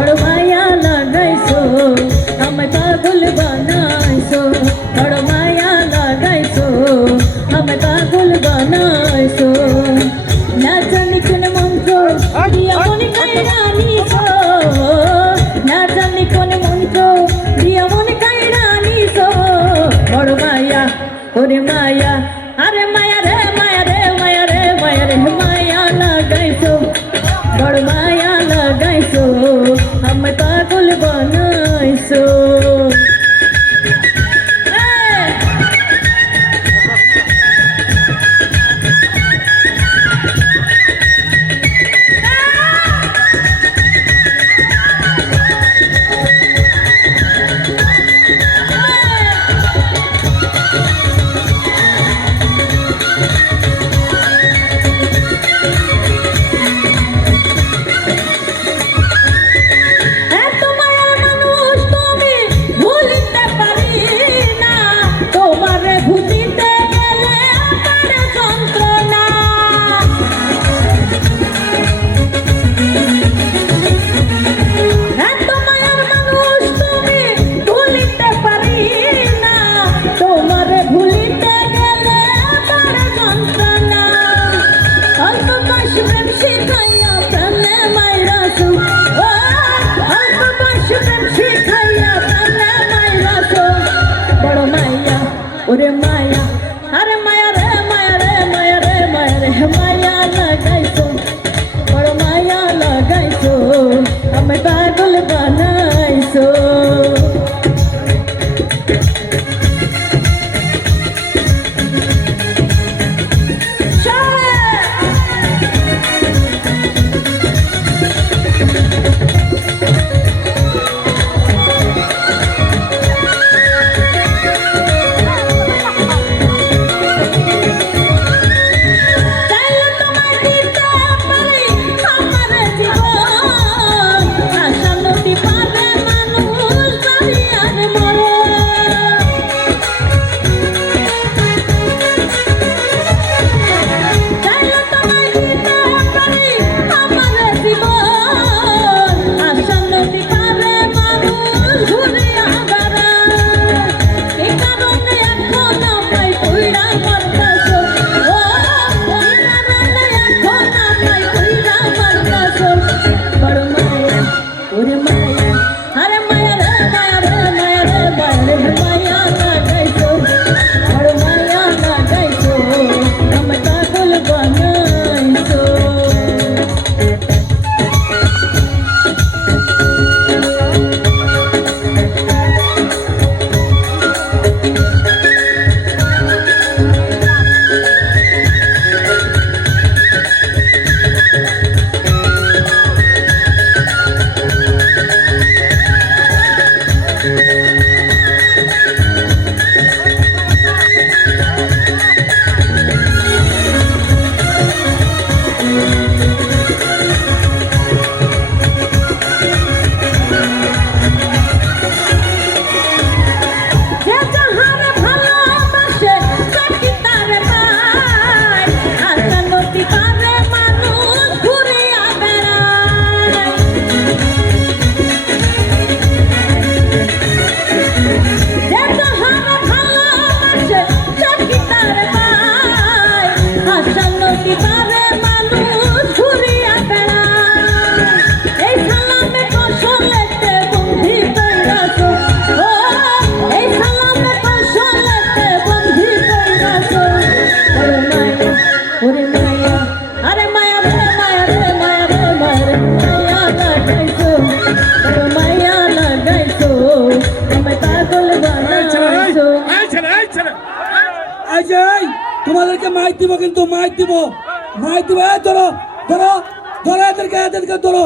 বড় মায়া লাগাইছো আমায় পাগল বানাইছো বড় মায়া লাগাইছো আমায় পাগল বানাইছো না জানি কোন মন্ত্র দিয়া মনে কাইরা নিছো না জানি কোন মন্ত্র দিয়া মনে কাইরা নিছো বড় মায়া ওরে মায়া আরে মায়া রে মায়া রে মায়া রে মায়া রে মায়া লাগাইছো বড় মায়া লাগাইছো আমায় পাগল বানাইছো ওরে মায়া আরে মায়া রে মায়া রে মায়া রে মায়া রে মায়া লাগাইছো বড় মায়া লাগাইছো আমায় পাগল বানাইছো তোমাদেরকে মাইক দিব কিন্তু মাইক দিব ধরো ধরো ধরো এদেরকে ধরো